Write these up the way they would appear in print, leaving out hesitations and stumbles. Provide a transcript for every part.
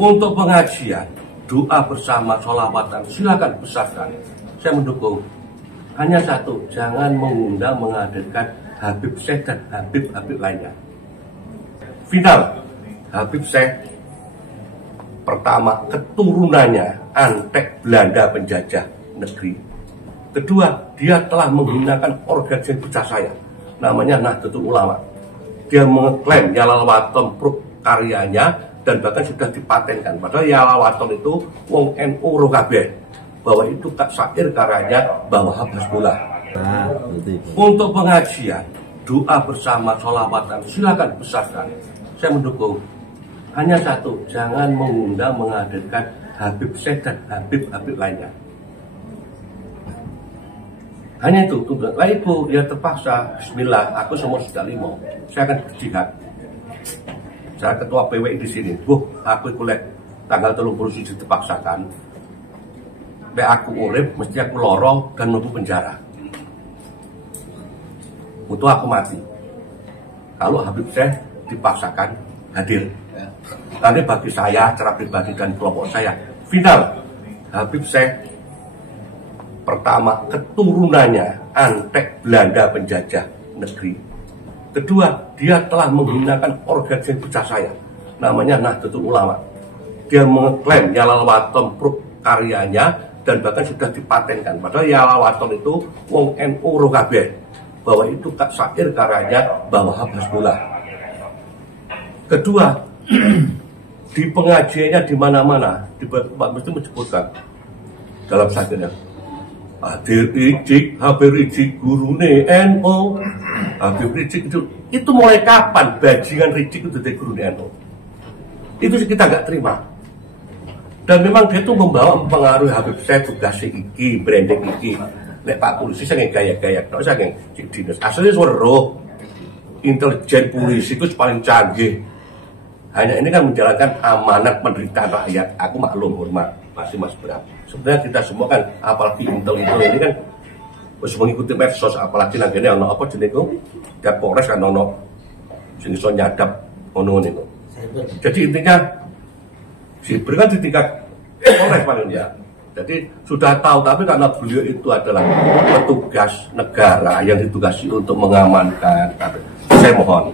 Untuk pengajian, doa bersama, sholawatan, silakan besarkan. Saya mendukung. Hanya satu, jangan mengundang menghadirkan Habib Syekh dan Habib lainnya. Final, Habib Syekh pertama keturunannya antek Belanda penjajah negeri. Kedua, dia telah menggunakan organisasi saya, namanya Nahdlatul Ulama. Dia mengklaim Yalawaton Pruk karyanya dan bahkan sudah dipatenkan. Padahal Yalawaton itu wong NU Rokabeh, bahwa itu syair karyanya Bahwa Hasbullah. Untuk pengajian, doa bersama, sholawatan, silakan besarkan. Saya mendukung. Hanya satu, jangan mengundang menghadirkan Habib Syekh dan Habib lainnya. Hanya itu, lah itu dia terpaksa. Bismillah, aku semua sudah limo. Saya akan berjihad. Saya ketua PWI di sini. Aku kuliah tanggal 30 terpaksakan. Aku urip, mesti aku lorong dan nunggu penjara. Untuk aku mati. Kalau Habib Syekh dipaksakan hadir. Karena bagi saya, secara pribadi dan kelompok saya, final, Habib Syekh pertama keturunannya antek Belanda penjajah negeri. Kedua, dia telah menggunakan organisasi saya, namanya Nahdlatul Ulama. Dia mengklaim Yalawaton Pruk karyanya dan bahkan sudah dipatenkan. Padahal Yalawaton itu wong NU Rokabeh, bahwa itu syair karyanya Bahwa Hasbullah. Kedua, di pengajiannya di mana-mana, di mesti menyebutkan dalam syairnya. Hadir Rijik, Habib Rijik, gurune NU. Habib Rijik itu mulai kapan bajingan Rijik itu dari gurune NU? Itu kita nggak terima. Dan memang dia itu membawa pengaruh Habib Syekh tugas iki, branding iki. Nek Pak Polisi saya gaya-gaya, tak usah nggak dinas. Aslinya suruh intelijen polisi itu paling canggih. Hanya ini kan menjalankan amanat penderitaan rakyat. Aku maklum, hormat, masih Mas Bram. Sebenarnya kita semua kan, apalagi intel ini kan harus mengikuti medsos, apalagi nanti ono apa jenis itu, tiap Polres kan ono jenis nyadap ono itu. Jadi intinya Siber kan di tingkat Polres paling ya. Jadi sudah tahu, tapi karena beliau itu adalah petugas negara yang ditugasi untuk mengamankan. Saya mohon,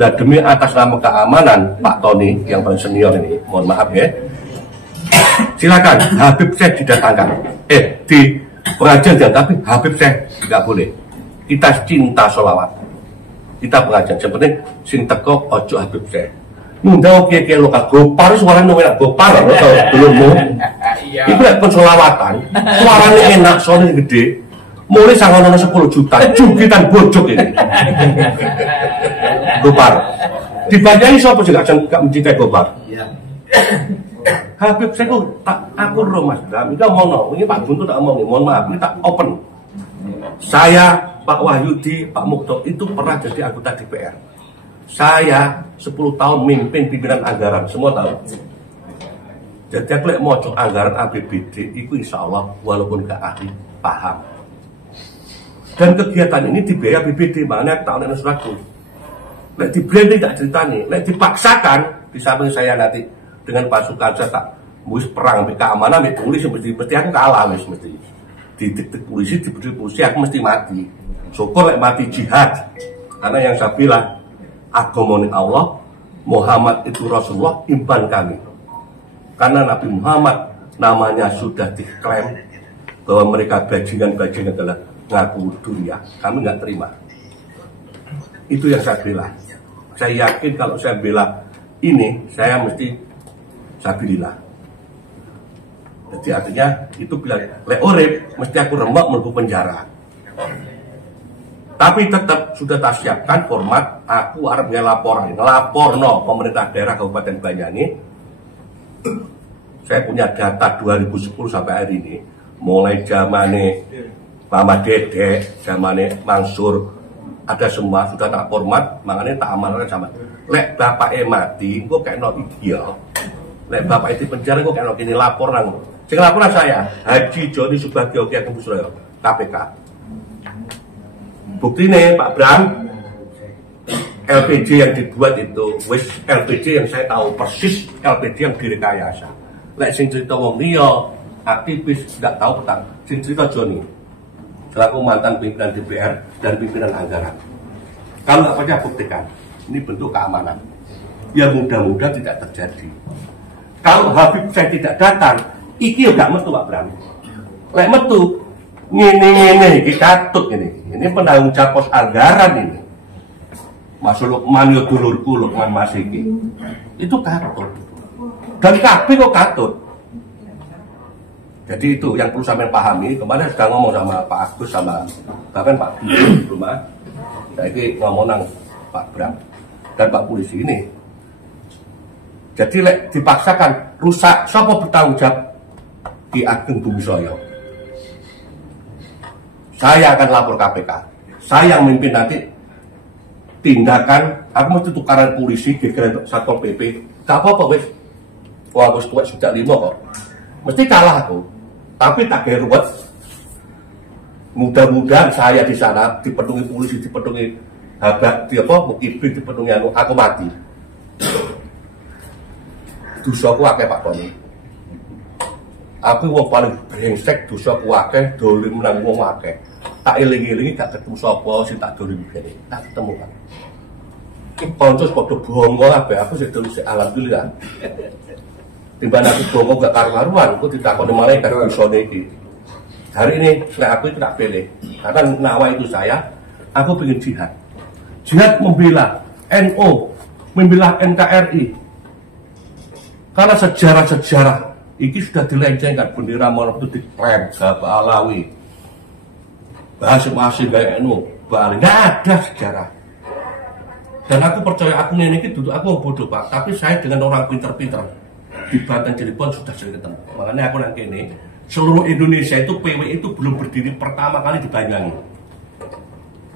lah demi atas nama keamanan Pak Tony yang paling senior ini, mohon maaf ya. Silakan Habib Syekh didatangkan. Di pengajian jangan, tapi Habib Syekh tidak boleh. Kita cinta sholawat, kita pengajian. Seperti sing teko ojo Habib Syekh. Ngundang kiai lokal Gopar, suaranya enak Gopar, atau belummu. Itu pun sholawatan, suaranya enak, suaranya gede. Mulai sangat 10 juta, jugitan bojok ini. Gopar. Dibanyai siapa juga nggak mencintai Gopar. Habib Syekh aku roh Mas Bram, itu ngomong, ini Pak Guntur tak ngomong, mohon maaf, ini tak open. Saya, Pak Wahyudi, Pak Mukto itu pernah jadi anggota DPR. Saya 10 tahun mimpin pimpinan anggaran, semua tahu. Jadi aku mau anggaran APBD, itu insya Allah walaupun gak ahli, paham. Dan kegiatan ini dibiayai APBD, makanya tahun ini suratku. Nek di branding tak ceritani, nek dipaksakan, di samping saya nanti dengan pasukan saya tak mus perang ambil keamanan ambil polisi mesti aku kalah mesti di polisi aku mesti mati. Syukur lek mati jihad, karena yang saya bilang agama Allah, Muhammad itu Rasulullah, imban kami. Karena Nabi Muhammad namanya sudah diklaim bahwa mereka bajingan-bajingan adalah ngaku dunia, kami nggak terima. Itu yang saya bela. Saya yakin kalau saya bela ini, saya mesti sabilillah. Jadi artinya itu bilang leorep mesti aku rembak melbu penjara. Tapi tetap sudah tak siapkan format aku harap ngelaporno pemerintah daerah Kabupaten Banyuwangi. Saya punya data 2010 sampai hari ini, mulai zamane Mama Dede, zamane Mansur, ada semua sudah tak format, makanya tak amalkan sama. Lek bapak mati, kok kayak no ideal. Lek bapak itu penjara, kok kayak no gini lapor nang. Sing laporan saya, Haji Joni Subagio Kiai Busroyo, KPK. Bukti nih Pak Bram, LPG yang dibuat itu wis LPG yang saya tahu persis LPG yang direkayasa. Lek sing cerita wong liya, aktivis nggak tahu petang. Sing cerita Joni, selaku mantan pimpinan DPR dan pimpinan anggaran. Kalau nggak percaya buktikan, ini bentuk keamanan. Ya mudah-mudahan tidak terjadi. Kalau Habib saya tidak datang, iki nggak metu Pak Bram. Lek metu, ngene iki katut ini. Ini penanggung jawab pos anggaran ini. Mas Lukman yo dulurku Lukman Mas iki. Itu katut. Dan kabeh kok katut. Jadi itu yang perlu sampai pahami. Kemarin sudah ngomong sama Pak Agus sama bahkan Pak Budi di rumah. Saya ini ngomong nang Pak Bram dan Pak Polisi ini. Jadi lek dipaksakan rusak, siapa bertanggung jawab? Ki Ageng Bumi Soyo. Saya akan lapor KPK. Saya yang memimpin nanti tindakan. Aku mesti tukaran polisi, gegeran Satpol PP. Gak apa-apa wes. Wah, aku tua sudah 5 kok. Mesti kalah aku. Tapi tak kira ruwet. Mudah-mudahan saya di sana dipenuhi polisi, dipenuhi habak, mukibri, dipenuhi aku mati. Dosaku akeh Pak Tony. Aku wong paling brengsek, dosaku akeh, dolim nang wong akeh. Tak eling-elingi gak ketemu sapa sing tak dolim kene. Tak ketemu kan. Ki kanca padha bongo kabeh, aku sing tulis alhamdulillah. Timbang aku bongo gak karu-karuan, aku ditakoni malaikat dosane iki. Hari ini aku itu tak pilih. Karena nawa itu saya, aku pengen jihad. Jihad membela NU, membela NKRI. Karena sejarah-sejarah ini sudah dilencengkan, bendera Monop itu diklaim, Bapak Alawi, bahasa-bahasa gaya NU, Bali, nggak ada sejarah. Dan aku percaya aku ini duduk aku bodoh Pak, tapi saya dengan orang pinter-pinter di Banten Cirebon sudah sering ketemu. Makanya aku nang kene, seluruh Indonesia itu PW itu belum berdiri pertama kali di Banyuwangi.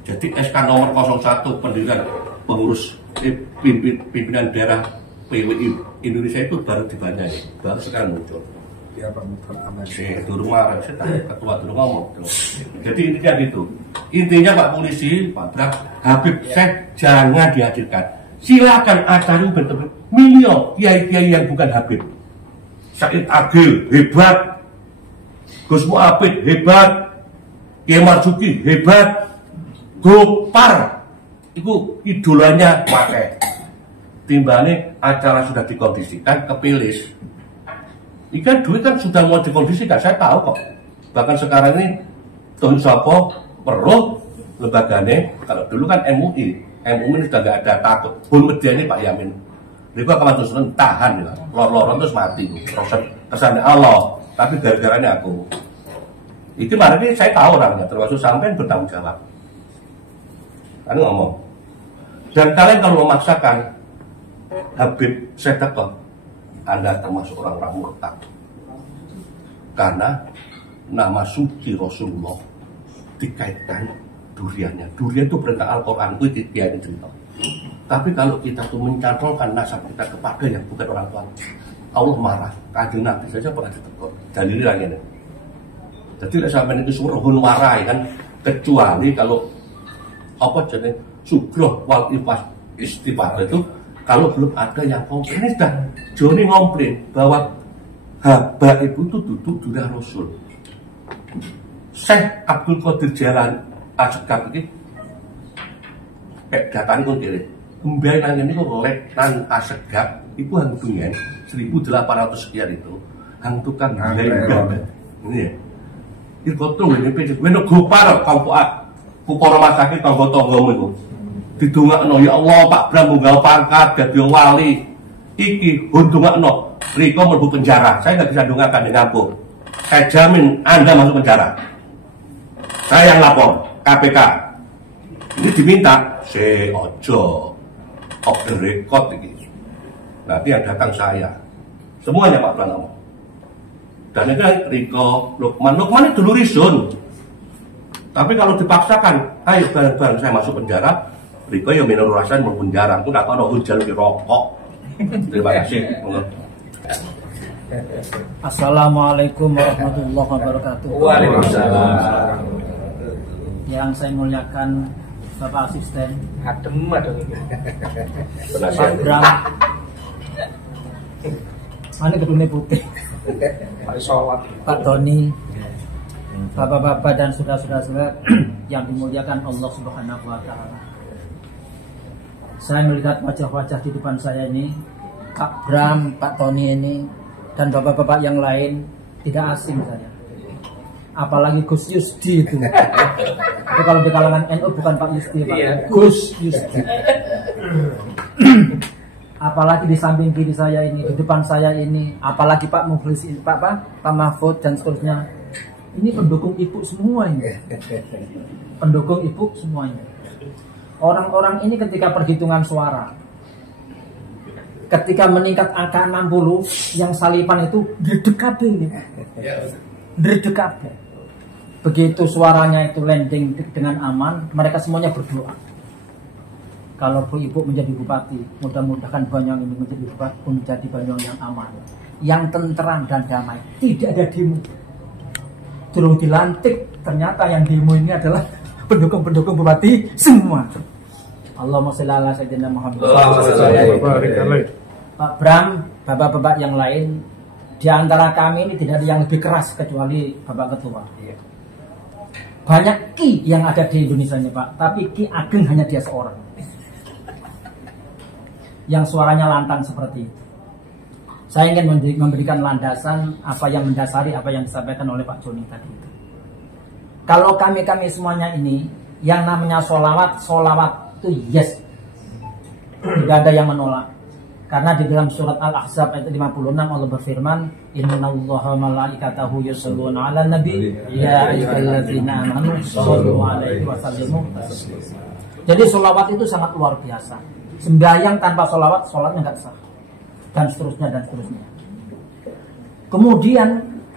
Jadi SK nomor 01 pendirian pengurus pimpinan daerah PWI Indonesia itu baru dibanyak, baru sekarang muncul. Ya Pak Muhammad. Durung marah, saya ketua durung ngomong. Jadi intinya gitu. Intinya Pak Polisi, Pak Bram, Habib Syekh jangan dihadirkan. Silakan acara bentuk milio kiai-kiai yang bukan Habib. Said Agil hebat, Gus Mu'abid hebat, Kiai Marzuki hebat, Gopar itu idolanya pakai. Timbangnya acara sudah dikondisikan kepilih. Ikan duit kan sudah mau dikondisikan, saya tahu kok. Bahkan sekarang ini Tuhan Sopo perlu lembaganya. Kalau dulu kan MUI ini sudah nggak ada takut. Pun media ini Pak Yamin. Mereka akan terus tahan, lor-loran terus mati. Kesannya Allah, tapi gara-garanya aku. Itu mana ini saya tahu orangnya, termasuk sampai bertanggung jawab. Kan ngomong. Dan kalian kalau memaksakan Habib Sedekah, Anda termasuk orang-orang murtad. Karena nama suci Rasulullah dikaitkan duriannya. Durian itu perintah Al-Quran, itu dia ini cerita. Tapi kalau kita tuh mencantolkan nasab kita kepada yang bukan orang tua, Allah marah. Kanjeng Nabi saja pernah ditegur. Dalilnya ini. Jadi sampai itu suruhun warai kan, kecuali kalau apa jenis sugro wal istighfar itu kalau belum ada yang komplain. Ini sudah Joni ngomplain bahwa Haba ibu itu duduk durian Rasul. Syekh Abdul Qadir Jalan Asegaf ini datanya pun kiri kembali nanya ini kok lek nang Asegaf itu hantunya 1800 sekian itu hantukan ini ya itu tuh ini pecah ini gopar kupor rumah sakit tonggo-tonggo itu didongakno ya Allah Pak Bram munggah pangkat dadi wali iki hundongakno Riko mlebu penjara. Saya nggak bisa dongakkan di kampung. Saya jamin Anda masuk penjara. Saya yang lapor KPK. Ini diminta ojo off the record ini. Nanti yang datang saya. Semuanya Pak Pranowo. Dan ini Riko, Lukman itu dulu risun. Tapi kalau dipaksakan, ayo bareng-bareng saya masuk penjara. Riko ya minum rasain mau penjara. Aku nggak tahu hujan di rokok. Terima kasih. Assalamualaikum warahmatullahi wabarakatuh. Waalaikumsalam. Yang saya muliakan Bapak Asisten, Adem ini. Pak Penasihat. Bram, mana gedungnya putih, Mari sholat. Pak Tony, Bapak-bapak dan saudara-saudara yang dimuliakan Allah Subhanahu wa Ta'ala. Saya melihat wajah-wajah di depan saya ini, Pak Bram, Pak Tony ini, dan bapak-bapak yang lain tidak asing saya. Apalagi Gus Yusdi itu. Itu kalau di kalangan NU bukan Pak Yusdi, Pak. Iya. Gus Yusdi. Apalagi di samping kiri saya ini, di depan saya ini, apalagi Pak Mukhlis ini, Pak Mahfud dan seterusnya. Ini pendukung ibu semua ini. Pendukung ibu semuanya. Orang-orang ini ketika perhitungan suara, ketika meningkat angka 60, yang salipan itu dredeg ini. Dredeg. Begitu suaranya itu landing dengan aman, mereka semuanya berdoa. Kalau Bu Ibu menjadi bupati, mudah-mudahan Banyuwangi ini menjadi Banyuwangi yang aman, yang tentram dan damai, tidak ada demo. Turun dilantik, ternyata yang demo ini adalah pendukung-pendukung bupati semua. Allahumma sholli ala sayyidina Muhammad. Pak Bram, bapak-bapak yang lain, di antara kami ini tidak ada yang lebih keras kecuali Bapak Ketua. Banyak Ki yang ada di Indonesia ini Pak, tapi Ki Ageng hanya dia seorang. Yang suaranya lantang seperti itu. Saya ingin memberikan landasan apa yang mendasari apa yang disampaikan oleh Pak Joni tadi itu. Kalau kami semuanya ini, yang namanya solawat itu yes. Tidak ada yang menolak. Karena di dalam surat Al-Ahzab ayat 56 Allah berfirman, Innallaha malaikatahu yusholluna 'alan nabi ya ayyuhalladzina amanu shollu 'alaihi wa sallimu taslima. Jadi sholawat itu sangat luar biasa. Sembahyang tanpa sholawat, sholatnya nggak sah. Dan seterusnya. Kemudian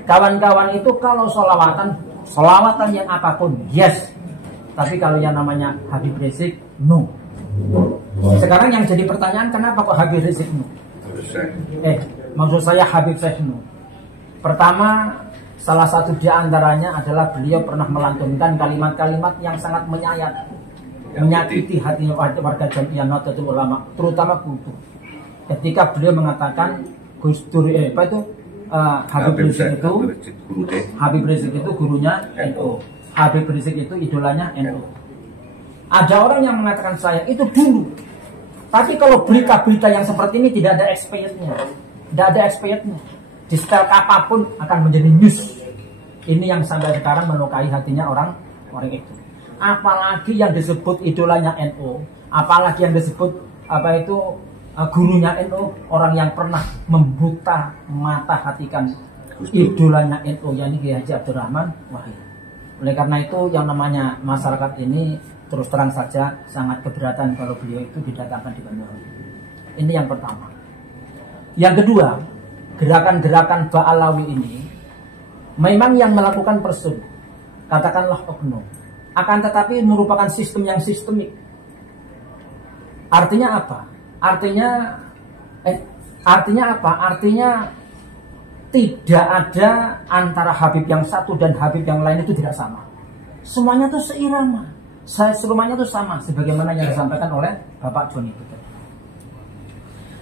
kawan-kawan itu kalau sholawatan yang apapun yes. Tapi kalau yang namanya Habib Rizik no. Sekarang yang jadi pertanyaan, kenapa kok Habib Rizik no? Maksud saya Habib Rizik no. Pertama, salah satu di antaranya adalah beliau pernah melantunkan kalimat-kalimat yang sangat menyakiti hati warga Jamiah Nahdlatul Ulama, terutama kultur. Ketika beliau mengatakan Gus Dur Habib Rizik itu gurunya NU. Habib Rizik itu idolanya NU. Ada orang yang mengatakan saya itu dulu. Tapi kalau berita-berita yang seperti ini tidak ada expirednya. Tidak ada expirednya. Di setel apapun akan menjadi news. Ini yang sampai sekarang melukai hatinya orang itu. Apalagi yang disebut idolanya NU, apalagi yang disebut gurunya NU, orang yang pernah membuta mata hatikan idolanya NU, yakni Kiai Haji Abdurrahman Wahid. Oleh karena itu yang namanya masyarakat ini terus terang saja sangat keberatan kalau beliau itu didatangkan di Banyuwangi. Ini yang pertama. Yang kedua, gerakan-gerakan Ba'alawi ini memang yang melakukan person, katakanlah oknum, akan tetapi merupakan sistem yang sistemik. Artinya apa? Artinya apa? Artinya tidak ada antara Habib yang satu dan Habib yang lain itu tidak sama. Semuanya itu seirama. Semuanya itu sama sebagaimana yang disampaikan oleh Bapak Joni itu.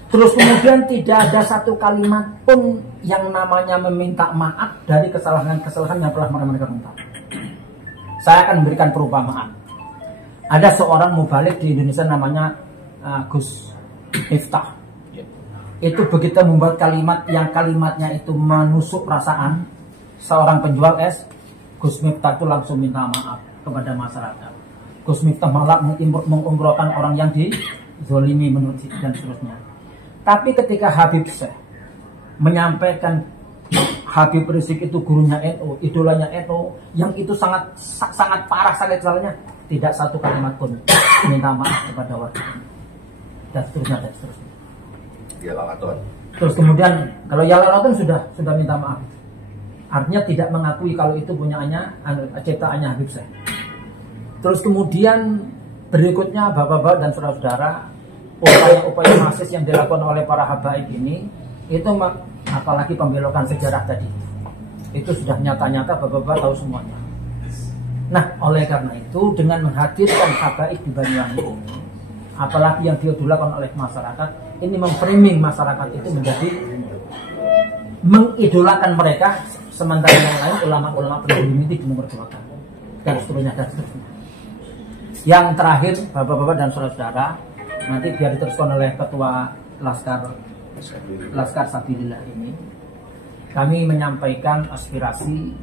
Terus kemudian tidak ada satu kalimat pun yang namanya meminta maaf dari kesalahan-kesalahan yang telah mereka minta. Saya akan memberikan perumpamaan. Ada seorang mubalik di Indonesia namanya Gus Miftah. Itu begitu membuat kalimat yang kalimatnya itu menusuk perasaan seorang penjual es, Gus Miftah itu langsung minta maaf kepada masyarakat. Gus Miftah malah mengumrohkan orang yang dizolimi menurut dan seterusnya. Tapi ketika Habib Syekh menyampaikan Habib Rizik itu gurunya NU, idolanya NU, yang itu sangat parah sangat salahnya, tidak satu kalimat pun minta maaf kepada warga dan seterusnya. Ya lalaton. Terus kemudian kalau ya lalaton sudah minta maaf. Artinya tidak mengakui kalau itu punyaannya ciptaannya Habib Syekh. Terus kemudian berikutnya bapak-bapak dan saudara-saudara, upaya-upaya masis yang dilakukan oleh para habaib ini itu apalagi pembelokan sejarah tadi. Itu sudah nyata-nyata bapak-bapak tahu semuanya. Nah, oleh karena itu dengan menghadirkan habaib di Banyuwangi ini, apalagi yang diidolakan oleh masyarakat, ini memframing masyarakat itu menjadi mengidolakan mereka, sementara yang lain ulama-ulama pribumi itu dinomorduakan dan seterusnya dan seterusnya. Yang terakhir, bapak-bapak dan saudara-saudara, nanti biar diteruskan oleh ketua Laskar Sabilillah ini, kami menyampaikan aspirasi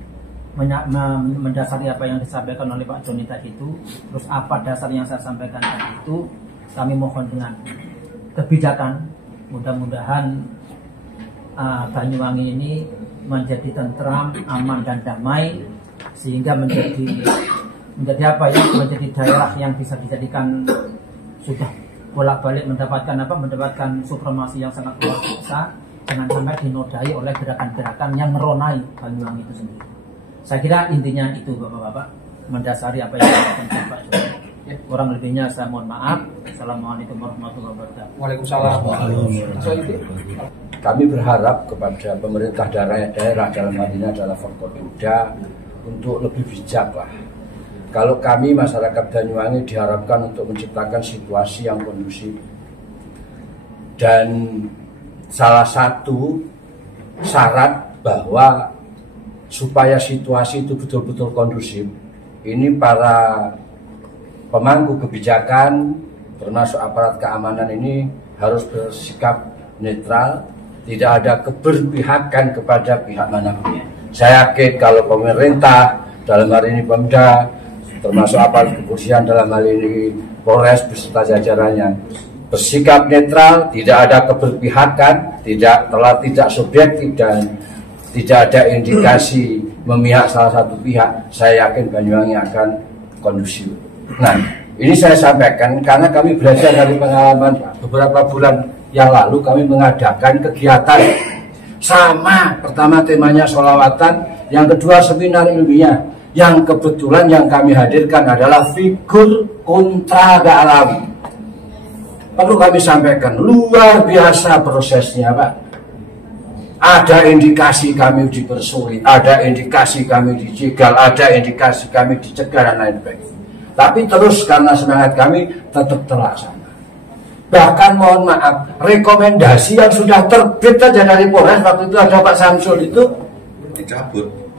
mendasari apa yang disampaikan oleh Pak Joni tadi itu. Terus apa dasar yang saya sampaikan tadi itu, kami mohon dengan kebijakan, mudah-mudahan Banyuwangi ini menjadi tentram, aman dan damai, sehingga menjadi apa ya, menjadi daerah yang bisa dijadikan sudah bolak-balik mendapatkan supremasi yang sangat luar biasa, jangan sampai dinodai oleh gerakan-gerakan yang meronai Banyuwangi itu sendiri. Saya kira intinya itu bapak-bapak, mendasari apa yang disampaikan Pak Joni. Kurang lebihnya saya mohon maaf. Assalamualaikum warahmatullahi wabarakatuh. Waalaikumsalam. Kami berharap kepada pemerintah daerah dalam hal ini adalah Forkopimda untuk lebih bijak lah. Kalau kami masyarakat Banyuwangi diharapkan untuk menciptakan situasi yang kondusif, dan salah satu syarat bahwa supaya situasi itu betul-betul kondusif, ini para pemangku kebijakan termasuk aparat keamanan ini harus bersikap netral, tidak ada keberpihakan kepada pihak manapun. Saya yakin kalau pemerintah dalam hal ini Pemda, termasuk aparat kepolisian dalam hal ini Polres beserta jajarannya, bersikap netral, tidak ada keberpihakan, tidak subjektif dan tidak ada indikasi memihak salah satu pihak, saya yakin Banyuwangi akan kondusif. Nah, ini saya sampaikan karena kami belajar dari pengalaman beberapa bulan yang lalu. Kami mengadakan kegiatan sama, pertama temanya sholawatan, yang kedua seminar ilmiah, yang kebetulan yang kami hadirkan adalah figur Kuntra Ga'alawi. Perlu kami sampaikan, luar biasa prosesnya Pak. Ada indikasi kami dipersulit, ada indikasi kami dijegal, ada indikasi kami dicegah dan lain sebagainya. Tapi terus karena semangat kami tetap terlaksana. Bahkan mohon maaf, rekomendasi yang sudah terbit saja dari Polres waktu itu ada Pak Samsul itu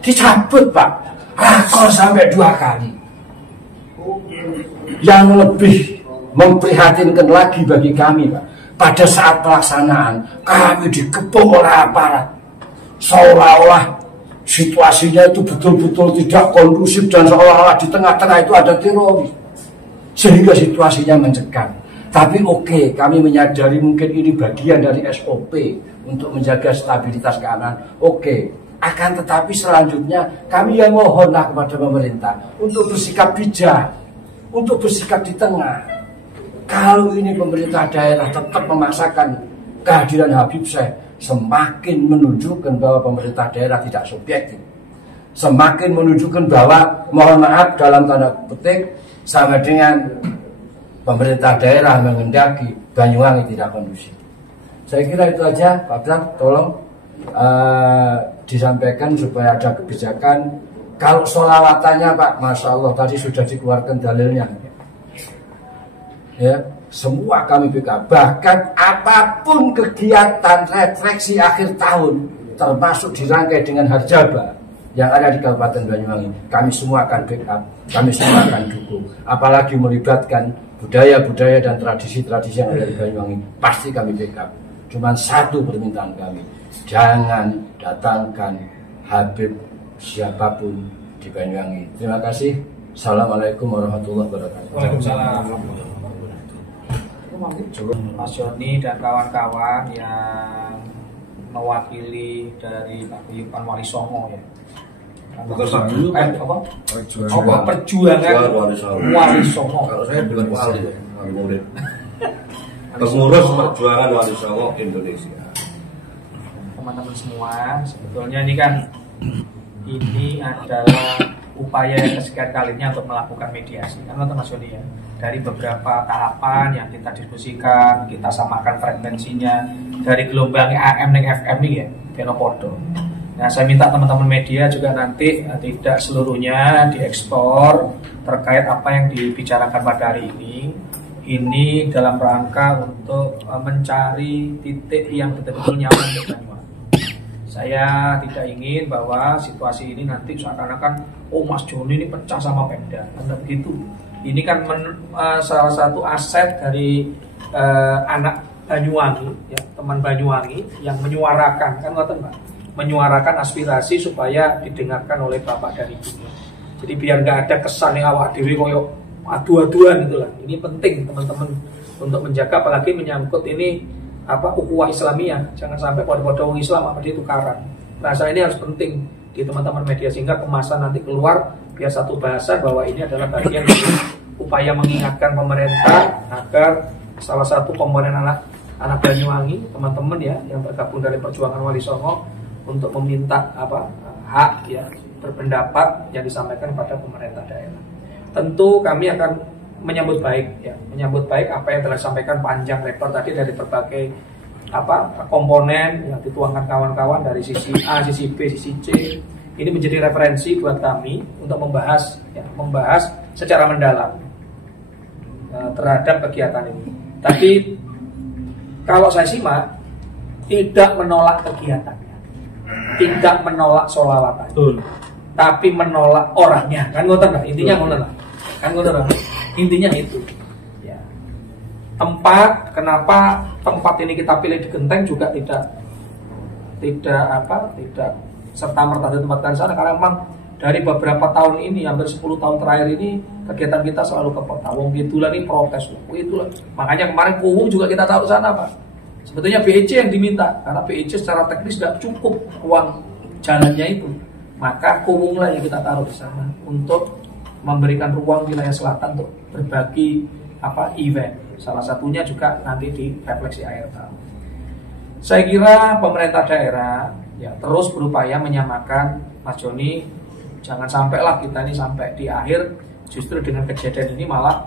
dicabut Pak. Rakor sampai 2 kali. Yang lebih memprihatinkan lagi bagi kami Pak, pada saat pelaksanaan kami dikepung oleh aparat, seolah-olah situasinya itu betul-betul tidak kondusif dan seolah-olah di tengah-tengah itu ada teroris, sehingga situasinya mencekam. Tapi oke, kami menyadari mungkin ini bagian dari SOP untuk menjaga stabilitas keamanan. Oke, akan tetapi selanjutnya kami yang mohonlah kepada pemerintah untuk bersikap bijak, untuk bersikap di tengah. Kalau ini pemerintah daerah tetap memaksakan kehadiran Habib Syekh, semakin menunjukkan bahwa pemerintah daerah tidak subjektif, semakin menunjukkan bahwa mohon maaf dalam tanda petik sama dengan pemerintah daerah menghendaki Banyuwangi tidak kondusif. Saya kira itu aja Pak Bram, tolong disampaikan supaya ada kebijakan. Kalau sholawatannya Pak, Masya Allah tadi sudah dikeluarkan dalilnya. Ya, semua kami backup, bahkan apapun kegiatan refleksi akhir tahun termasuk dirangkai dengan Harjaba yang ada di Kabupaten Banyuwangi, kami semua akan backup, kami semua akan dukung. Apalagi melibatkan budaya-budaya dan tradisi-tradisi yang ada di Banyuwangi, pasti kami backup. Cuman satu permintaan kami, jangan datangkan Habib siapapun di Banyuwangi. Terima kasih. Assalamualaikum warahmatullahi wabarakatuh. Waalaikumsalam. Mas Joni dan kawan-kawan yang mewakili dari Paguyuban Wali Songo ya. Perjuangan Wali Songo. Kalau saya bukan wali ya, wali murid. Pengurus perjuangan Wali Songo Indonesia. Teman-teman semua, sebetulnya ini kan ini adalah upaya yang kesekian kalinya untuk melakukan mediasi. Karena Mas Joni ya, dari beberapa tahapan yang kita diskusikan, kita samakan frekuensinya dari gelombang AM dan FM ini ya, Benopodo. Nah, saya minta teman-teman media juga nanti tidak seluruhnya diekspor terkait apa yang dibicarakan pada hari ini. Ini dalam rangka untuk mencari titik yang betul-betul nyaman untuk Banyuwangi. Saya tidak ingin bahwa situasi ini nanti seakan-akan, oh Mas Joni ini pecah sama Pemda. Tidak begitu. Ini kan salah satu aset dari anak Banyuwangi, ya, teman Banyuwangi yang menyuarakan, kan ngoten Pak, menyuarakan aspirasi supaya didengarkan oleh Bapak dan Ibunya. Jadi biar nggak ada kesan yang awak dewi koyok adu-aduan gitu lah. Ini penting teman-teman untuk menjaga, apalagi menyangkut ini ukhuwah Islamiyah. Jangan sampai pada orang Islam apa tukaran. Bahasa ini harus penting di teman-teman media sehingga kemasan nanti keluar biar satu bahasa bahwa ini adalah bagian dari upaya mengingatkan pemerintah agar salah satu komponen anak Banyuwangi, teman-teman ya yang bergabung dari perjuangan Wali Songo untuk meminta hak ya berpendapat yang disampaikan pada pemerintah daerah. Tentu kami akan menyambut baik apa yang telah disampaikan panjang lebar tadi dari berbagai komponen yang dituangkan kawan-kawan dari sisi A, sisi B, sisi C. Ini menjadi referensi buat kami untuk membahas secara mendalam terhadap kegiatan ini. Tapi kalau saya simak tidak menolak kegiatannya, tidak menolak sholawatan, tapi menolak orangnya. Kan ngoten lah, intinya ngoten lah. Kan ngoten lah. Intinya itu. Ya. Kenapa tempat ini kita pilih di Genteng juga tidak serta merta ditempatkan sana, karena memang dari beberapa tahun ini, hampir 10 tahun terakhir ini kegiatan kita selalu ke kota. Wong Kidul ini protes, itulah. Makanya kemarin Kuwung juga kita taruh sana, Pak. Sebetulnya BEC yang diminta, karena BEC secara teknis tidak cukup uang jalannya itu. Maka Kuwung lah yang kita taruh di sana untuk memberikan ruang wilayah selatan untuk berbagi event. Salah satunya juga nanti di refleksi akhir tahun. Saya kira pemerintah daerah ya terus berupaya menyamakan, Mas Joni. Jangan sampailah kita ini sampai di akhir justru dengan kejadian ini malah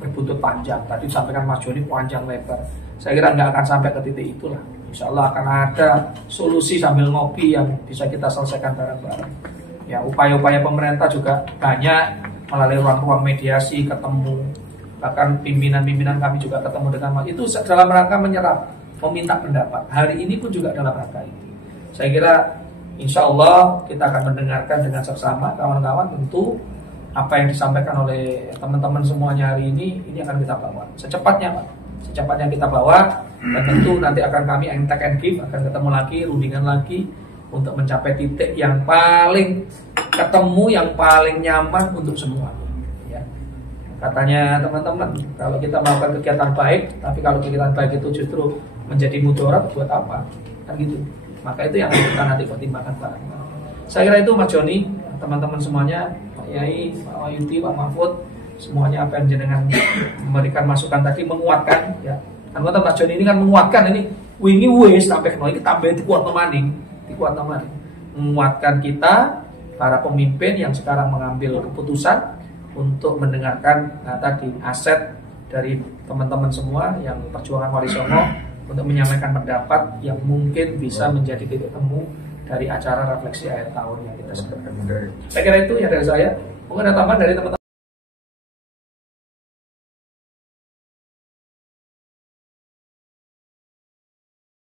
berbuntut panjang. Tadi disampaikan Mas Joni panjang lebar. Saya kira nggak akan sampai ke titik itulah. Insya Allah akan ada solusi sambil ngopi yang bisa kita selesaikan bareng-bareng. Ya, upaya-upaya pemerintah juga banyak melalui ruang-ruang mediasi, ketemu. Bahkan pimpinan-pimpinan kami juga ketemu dengan Mas. Itu dalam rangka menyerap, meminta pendapat. Hari ini pun juga dalam rangka itu. Saya kira insya Allah kita akan mendengarkan dengan seksama kawan-kawan. Tentu apa yang disampaikan oleh teman-teman semuanya hari ini akan kita bawa secepatnya, Pak. Secepatnya kita bawa, dan tentu nanti akan kami take and give, akan ketemu lagi, rundingan lagi untuk mencapai titik yang paling ketemu, yang paling nyaman untuk semua. Ya. Katanya teman-teman, kalau kita melakukan kegiatan baik, tapi kalau kegiatan baik itu justru menjadi mudarat, buat apa? Kan gitu. Maka itu yang kita nanti pertimbangkan bareng. Saya kira itu Mas Joni, teman-teman semuanya, Pak Yai, Pak Wahyudi, Pak Mahfud, semuanya apa yang jenengan memberikan masukan tadi menguatkan ya. Kan Mas Joni ini kan menguatkan ini wingi wis sampai ini tambah dikuat maning, menguatkan kita para pemimpin yang sekarang mengambil keputusan untuk mendengarkan tadi aset dari teman-teman semua yang perjuangan Wali Songo untuk menyampaikan pendapat yang mungkin bisa menjadi titik temu dari acara refleksi akhir tahun yang kita sekarang. Saya kira itu ya dari saya. Mungkin ada tambahan dari teman-teman.